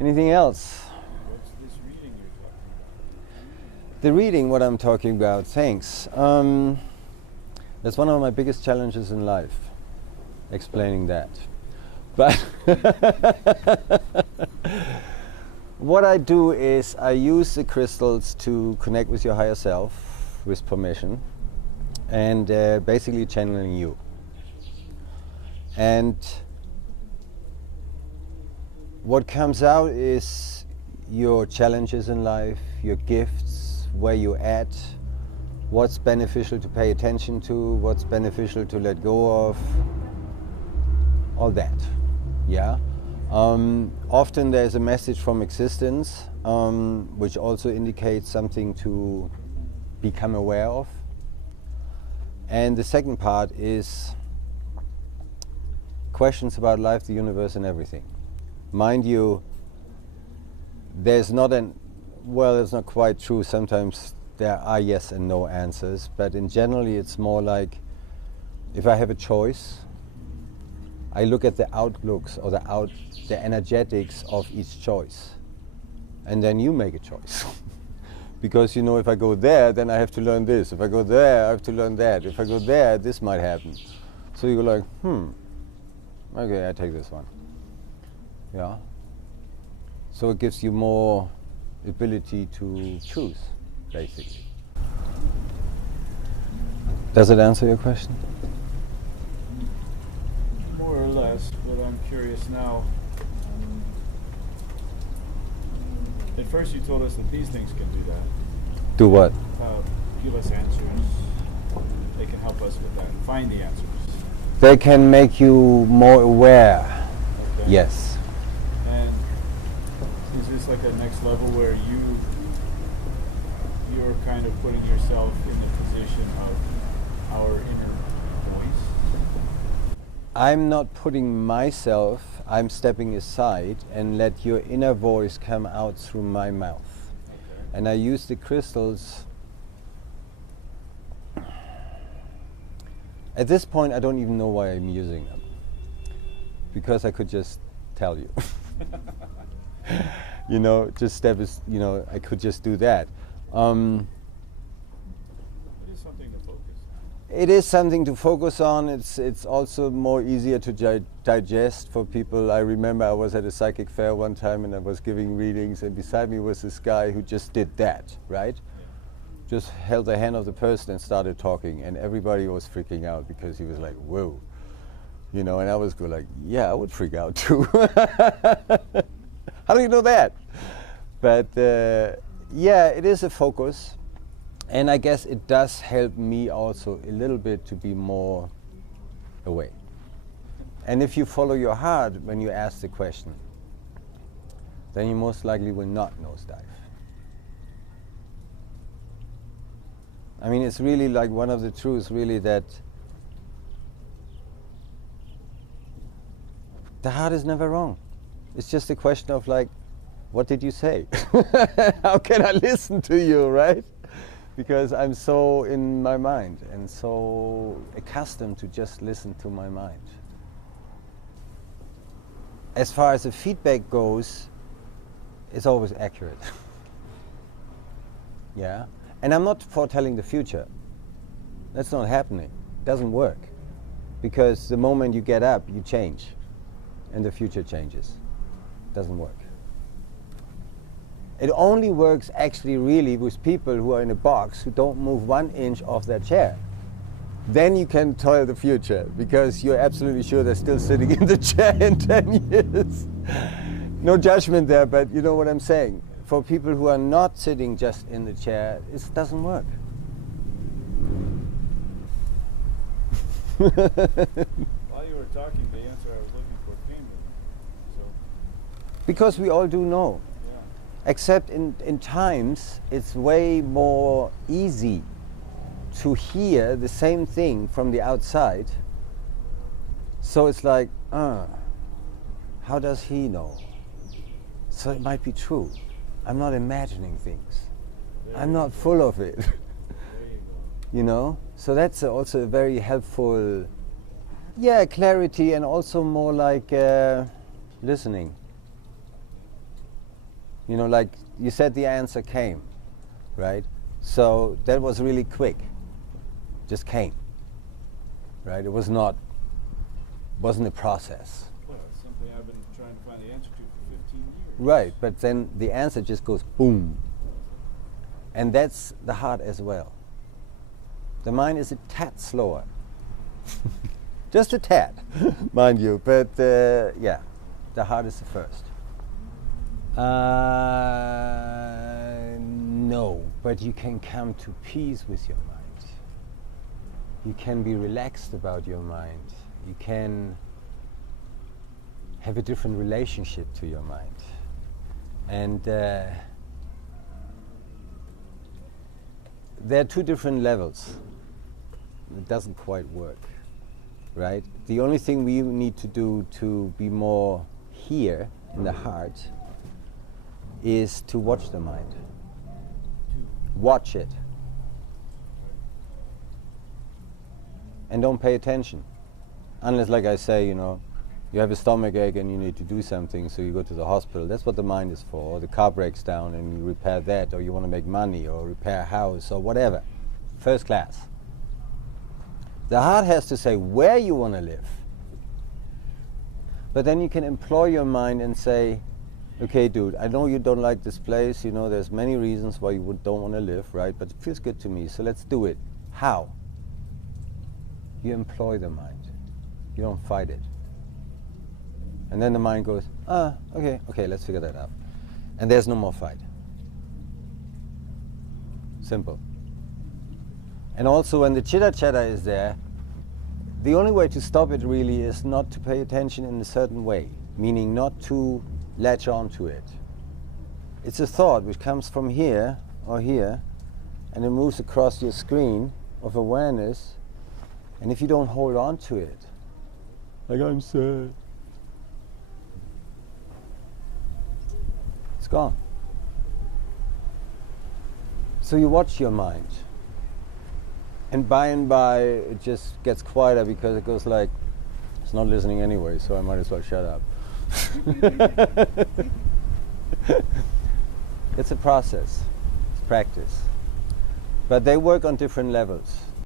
Anything else? What's this reading you're talking The reading, what I'm talking about, thanks. That's one of my biggest challenges in life, explaining that. But what I do is I use the crystals to connect with your higher self, with permission, and basically channeling you. And what comes out is your challenges in life, your gifts, where you're at, what's beneficial to pay attention to, what's beneficial to let go of, all that, yeah. Often there's a message from existence, which also indicates something to become aware of. And the second part is questions about life, the universe, and everything. Mind you, there's not well, it's not quite true. Sometimes there are yes and no answers, but in generally it's more like if I have a choice, I look at the outlooks or the energetics of each choice, and then you make a choice. Because you know, if I go there, then I have to learn this. If I go there, I have to learn that. If I go there, this might happen. So you go like, okay, I take this one. Yeah. So it gives you more ability to choose, basically. Does it answer your question? More or less, but I'm curious now. At first you told us that these things can do that. Do what? Give us answers. They can help us with that. Find the answers. They can make you more aware. Okay. Yes. And is this like a next level where you're kind of putting yourself in the position of our inner voice? I'm not putting myself, I'm stepping aside and let your inner voice come out through my mouth. Okay. And I use the crystals. At this point, I don't even know why I'm using them. Because I could just tell you. You know, just step is, you know, I could just do that. It is something to focus on. It is something to focus on. It's also more easier to digest for people. I remember I was at a psychic fair one time and I was giving readings, and beside me was this guy who just did that, right? Yeah. Just held the hand of the person and started talking, and everybody was freaking out because he was like, whoa. You know, and I was like, yeah, I would freak out too. How do you know that? But yeah, it is a focus. And I guess it does help me also a little bit to be more away. And if you follow your heart when you ask the question, then you most likely will not nosedive. I mean, it's really like one of the truths really that the heart is never wrong. It's just a question of like, what did you say? How can I listen to you, right? Because I'm so in my mind and so accustomed to just listen to my mind. As far as the feedback goes, it's always accurate. Yeah? And I'm not foretelling the future. That's not happening. It doesn't work. Because the moment you get up, you change. And the future changes. It doesn't work. It only works actually really with people who are in a box who don't move 1 inch off their chair. Then you can tell the future, because you're absolutely sure they're still sitting in the chair in 10 years. No judgment there, but you know what I'm saying. For people who are not sitting just in the chair, it doesn't work. While you were talking, the answer I was looking for came to me. So, Because we all do know. yeah. Except in times, it's way more easy to hear the same thing from the outside. So it's like, how does he know? So it might be true. I'm not imagining things. I'm not full of it. There you go. You know? So that's also a very helpful, yeah, clarity, and also more like listening. You know, like you said, the answer came, right? So that was really quick. Just came, right? It wasn't a process. Well, it's something I've been trying to find the answer to for 15 years. Right, but then the answer just goes boom. And that's the heart as well. The mind is a tad slower. Just a tad, mind you, but yeah, the heart is the first. No, but you can come to peace with your mind. You can be relaxed about your mind. You can have a different relationship to your mind. And there are two different levels. It doesn't quite work, right? The only thing we need to do to be more here in the heart is to watch the mind. Watch it. And don't pay attention. Unless, like I say, you know, you have a stomach ache and you need to do something, so you go to the hospital. That's what the mind is for. Or the car breaks down and you repair that, or you want to make money, or repair a house, or whatever. First class. The heart has to say where you want to live. But then you can employ your mind and say, okay, dude, I know you don't like this place. You know, there's many reasons why you don't want to live, right? But it feels good to me, so let's do it. How? You employ the mind. You don't fight it. And then the mind goes, okay, let's figure that out. And there's no more fight. Simple. And also when the chitter-chatter is there, the only way to stop it really is not to pay attention in a certain way, meaning not to latch on to it. It's a thought which comes from here or here, and it moves across your screen of awareness, and if you don't hold on to it, like I'm sad, it's gone. So you watch your mind. And by it just gets quieter because it goes like, it's not listening anyway, so I might as well shut up. It's a process, it's practice. But they work on different levels.